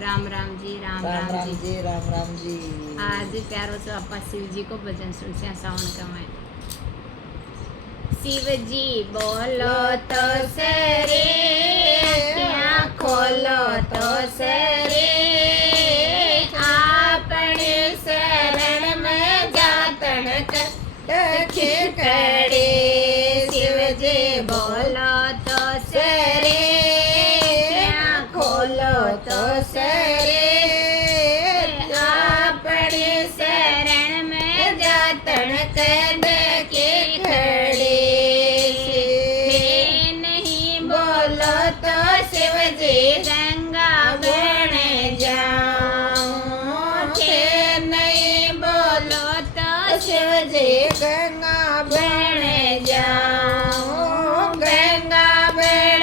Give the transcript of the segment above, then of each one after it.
राम राम जी राम राम राम राम जी। जी राम राम जी। आज प्यारों से अपा शिव जी को भजन सुनते हैं सावन का में। शिव जी बोलो तो सरे, क्या खोलो तो सरे, आपने शरण में जातन कखे खड़े। शिव जी बोलो तो सरे, क्या खोलो तो सरे, आपने शरण में जातन कद के खड़े। हे नहीं बोलो तो शिव जी गंगा बन जाऊं। हे नहीं बोलो तो शिव जी गंगा बन जाऊं। गंगा बन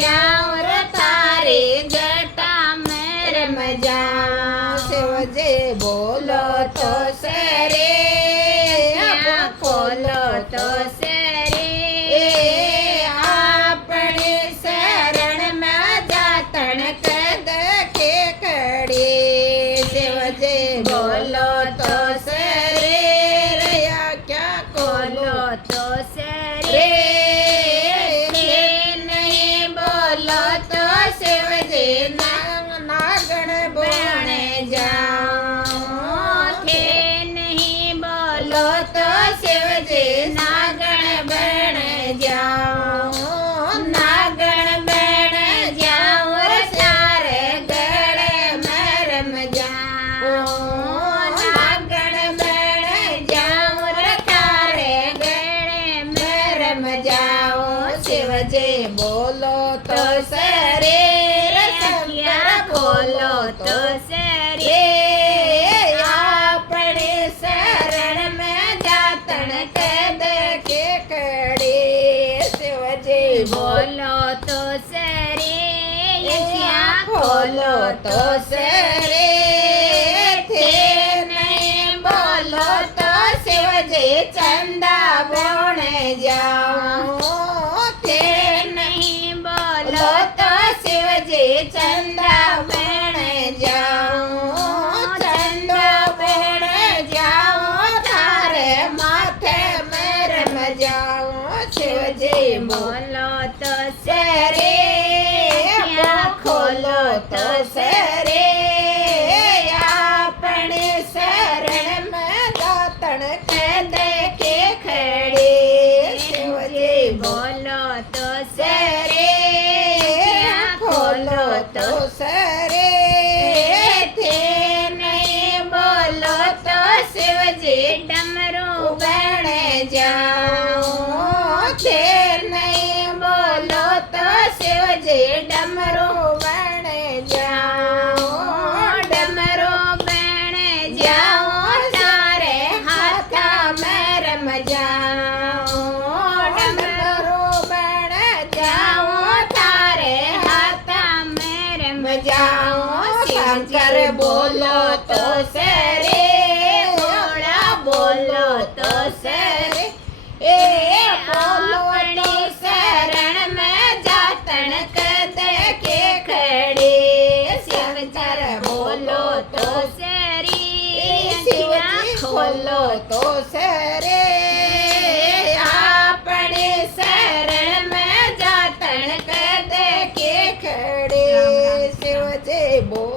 जाऊं रे तारी जटा में रम जाऊं। शिव जी बोलो तो सरे, खोलो तो सरे, अपने शरण में जातन कद के खड़े। शिव जी बोलो तो सरे, रया क्या खोलो तो सरे, नहीं बोलो तो शिव जी नागण बन जाऊं। थे नहीं बोलो तो शिव जी नागण बन जाऊं। नागण बन जाऊं रे सारे गले में रम जाऊं। नागण बन जाऊं रे तारे गले में रम जाऊं। शिव जी बोलो तो सरे, रसिया खोलो तो सरे, अपने शरण में जातन कद के खड़े। शिव जी बोलो तो सरे, रसिया खोलो तो सरे, थे नहीं बोलो तो शिव जी चंदा बन जाऊं। थे नहीं बोलो तो शिव जी चंदा बन जाऊं। चंदा बन जाऊं, थारे माथे में रम जाऊं। शिव जी बोलो तो सरे, क्या खोलो तो सरे, अपने शरण में दातन कद के खड़े। शिव जी बोलो तो सरे, क्या खोलो तो सरे, थे नहीं बोलो तो शिव जी डमरू बन जाऊं। थे नहीं बोलो तो शिव जी डमरू बन जाऊं। डमरू बन जाऊं, तारे हाथ में रम जाऊं। डमरू बन जाऊं, तारे हाथ में रम जाऊं। शंकर बोलो तो सरे, भोला बोलो तो सरे, बोलो तो शरण में जातन कद के खड़े। शंकर बोलो तो सरे, शिवा खोलो तो सरे, अपने शरण में जातन कद के खड़े। शिव जी बोलो।